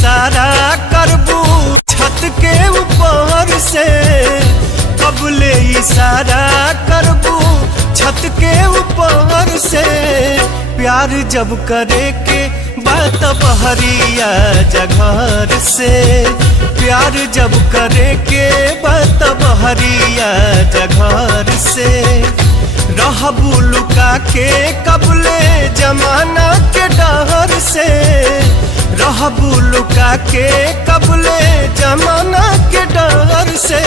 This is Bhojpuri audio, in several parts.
इशारा करबू छत के ऊपर से, कबले इशारा करबू छत के ऊपर से। प्यार जब करे के बात बहरिया जघर से, प्यार जब करे के बात बहरिया जघर से। रहबू लुका के कबले जमाना के डर से, रहबू लुका के कबले जमाना के डर से।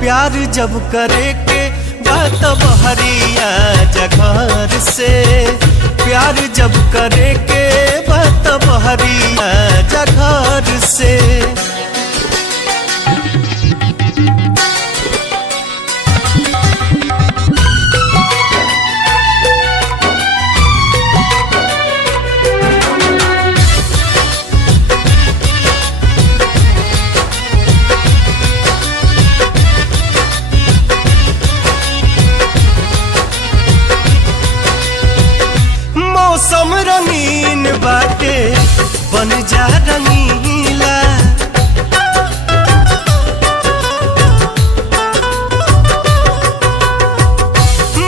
प्यार जब करे के बात बहरिया जघर से, प्यार जब करे के बात बहरिया जघर से। मौसम रंगीन बाटे बन जा रंगीला,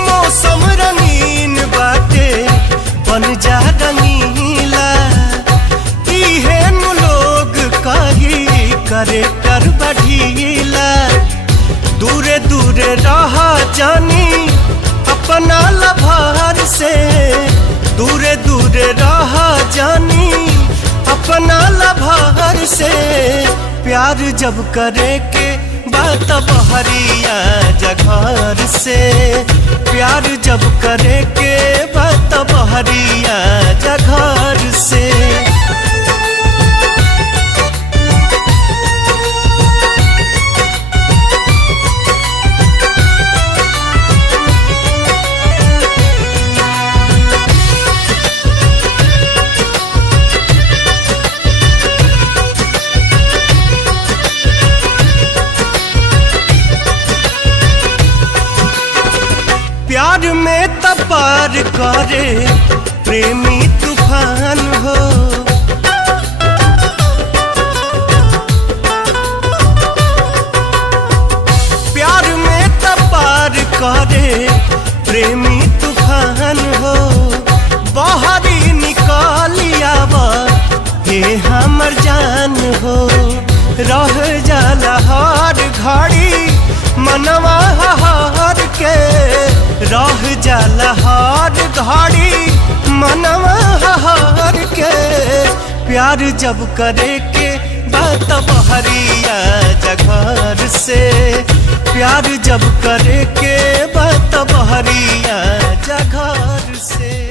मौसम रंगीन बाटे बन जा रंगीला। इहे नु लोग कही करे कर बढ़ीला, दूरे दूरे रहा जानी अपना लभार से, दूरे दूरे रहा जानी अपना लभार से। प्यार जब करे के बात बहरिया जघर से, प्यार जब करे के बात बहरिया जघर से। प्यार में तपार करे प्रेमी तूफान हो, प्यार में तपार करे प्रेमी तूफान हो। बाहरी निकालिया हे हमर जान हो, रह जाला हर घड़ी मनवा हार के, रह जाला हर घड़ी मनवा हार के। प्यार जब करे के बात बहरिया जघर से, प्यार जब करे के बात बहरिया जघर से।